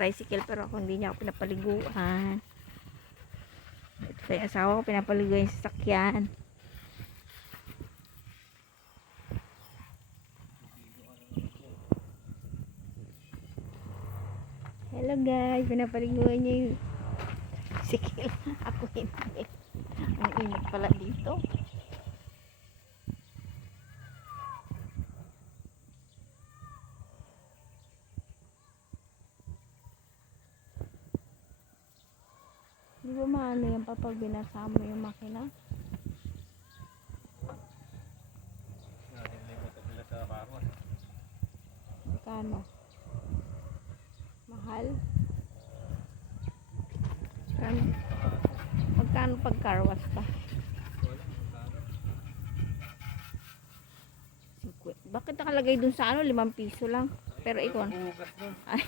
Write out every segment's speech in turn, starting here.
tricycle, pero ako hindi niya ako pinapaliguan. Ito sa asawa ko, pinapaliguan yung sasakyan. Hello guys, pinapaliguan niya yung tricycle. Ako hindi. Ang init pala dito. Di ba maano yan kapag binasa mo yung makina? Magkano? Mahal? Magkano pag car wash pa? 50. Bakit nakalagay dun sa ano? 5 piso lang. Pero ikaw. Ay.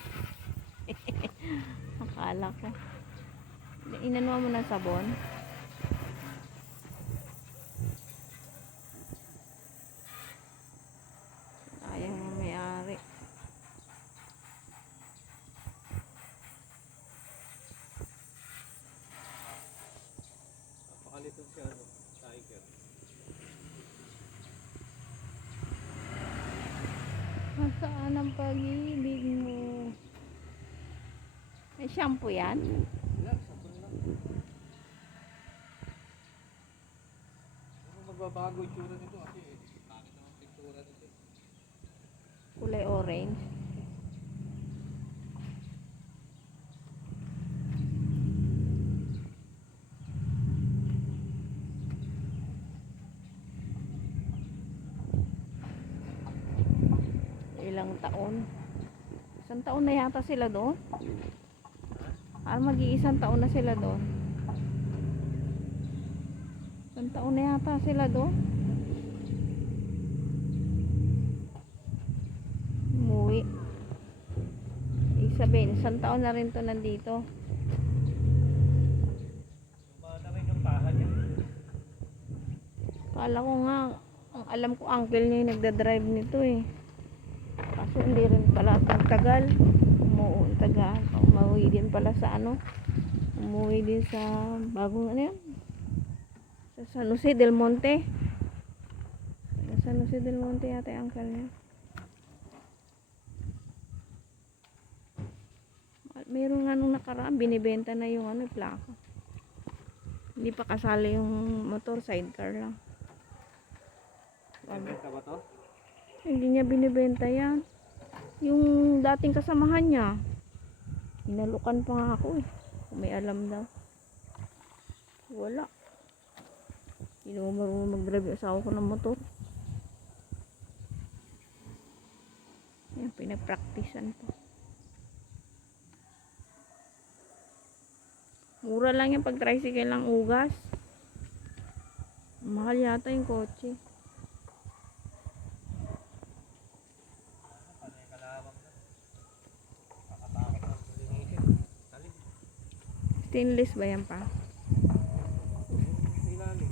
Akala ko. Inanuha mo ng sabon. Ayaw mo may-ari. Napakalitong siya, tiger. Nasaan ang pag-ibig mo? May shampoo yan? Wala, sabon lang. Ano magbabago yung tsura nito kasi pangit naman yung tsura nito. Kulay orange. Ilang taon? Isang taon na yata sila doon. Mag-iisang taon na sila doon. Isang taon na yata sila doon. Umuwi. Ibig sabihin, isang taon na rin to nandito. Lumana rin yung pahan niya. Kala ko nga, ang alam ko uncle niya yung nagdadrive nito eh. Kaso hindi rin pala tagal. Tagal. Umuwi din pala sa ano. Umuwi din sa bagong ano yan. Sa San Jose del Monte. Sa San Jose del Monte yata yung uncle niya. Mayroong anong nakaraan, binibenta na yung ano, plaka. Hindi pa kasali yung motor, sidecar lang. Binibenta ba to? Hindi niya binibenta yan. Yung dating kasamahan niya, hinalukan pa nga ako eh. Kung may alam daw. Wala. Hindi mo marunong mag-drive yung asawa ko ng motor. Yan, pinag-practicean pa. Mura lang yung pag-tricycle ng ugas. Mahal yata yung kotse. Panay kalawang na. Kakatakot ng linisin. Talim. Stainless ba yan pa? Ilalim.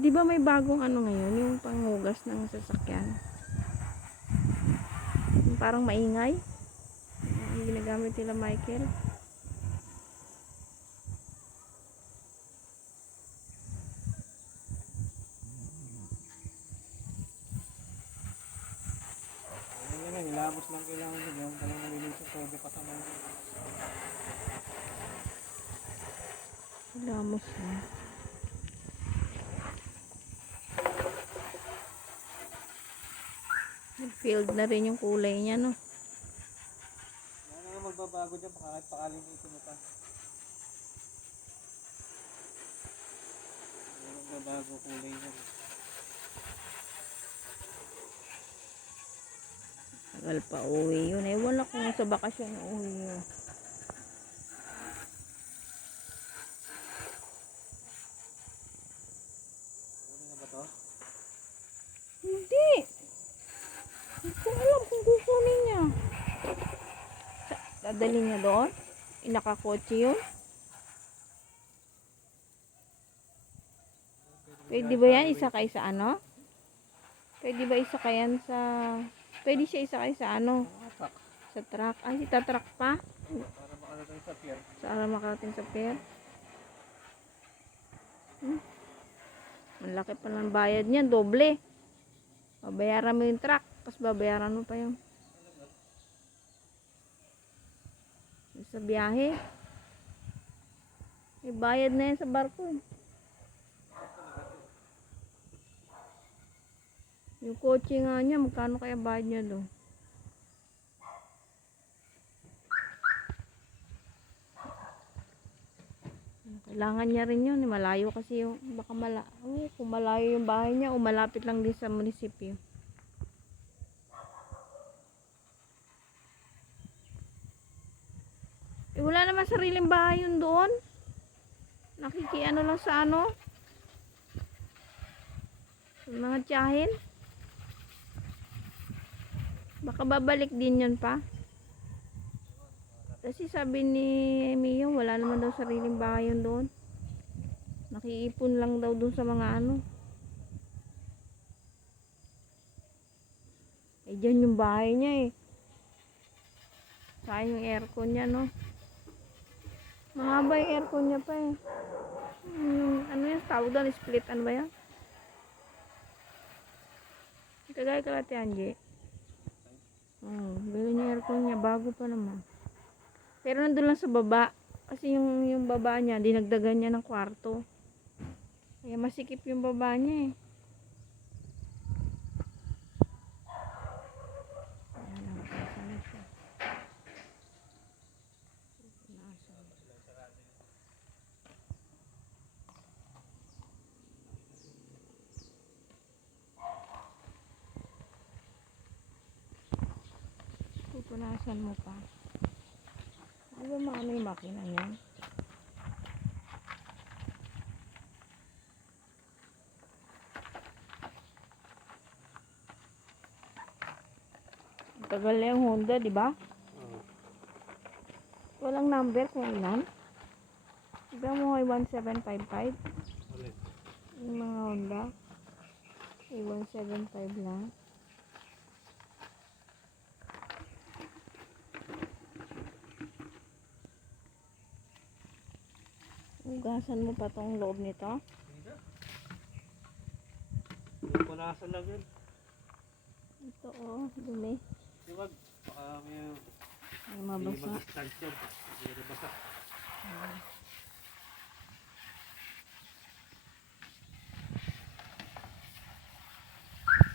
Di ba may bagong ano ngayon, yung panghugas ng sasakyan? Yung parang maingay. Yung ginagamit nila Michael. Ayan na, nilabos lang kailangan nyo. Yung talang nalilisin, pwede pa sa mga. Lamos na. Nag-filled na rin yung kulay niya, no? Ano nga magbabago dyan, kahit pakalinisin mo pa. Ano magbabago kulay niya. Tagal pa uwi yun. Eh, wala kung sa bakasyon na uwi yun. Ano na ba to? Hindi. Hindi ko alam kung kukunin niya. Dadali niya doon? Inakakotse yun? Pwede ba yan isakay sa ano? Pwede ba isakay yan sa... Pwede siya isakay sa ano? Atak. Sa truck. Ay, itatrack pa? Para makarating sa pier. Para makarating sa pier. Ang laki pa ng bayad niyan, doble. Babayaran mo yung truck, tapos babayaran mo pa yung sa biyahe. May bayad na yan sa barko eh. Yung kotse nga niya, magkano kaya bayad niya doon? Kailangan niya rin yun. Malayo kasi yung, baka kung malayo yung bahay niya o malapit lang din sa munisipyo. Eh, wala naman sariling bahay yun doon. Nakikiano lang sa ano. Sa mga tiyahin. Baka babalik din yun pa. Kasi sabi ni Mio, wala naman daw sariling bahay yun doon. Nakiipon lang daw doon sa mga ano. Eh, dyan yung bahay niya eh. Sayang yung aircon niya, no? Mahaba yung aircon niya pa eh. Ano yung tawag doon? Split, ano ba yan? Kagaya ka Ate Angie. Bilhin yung aircon niya, bago pa naman. Pero nandun lang sa baba. Kasi yung baba niya, dinagdagan niya ng kwarto. Kaya masikip yung baba niya eh. Ayan, nakapasa na siya. Pupunasan mo pa. Ano ba maano yung makina niyan? Tagal na yung Honda, di ba? Walang number kung ilan. Diba mo ay 1755? Ulit. Yung mga Honda. Ay 175 lang. Ugasan mo pa tong loob nito. Pupunasan lang yun. Ito oh, dumi. Di ba? Baka may May mabasa. mag-start yun. May nabasa.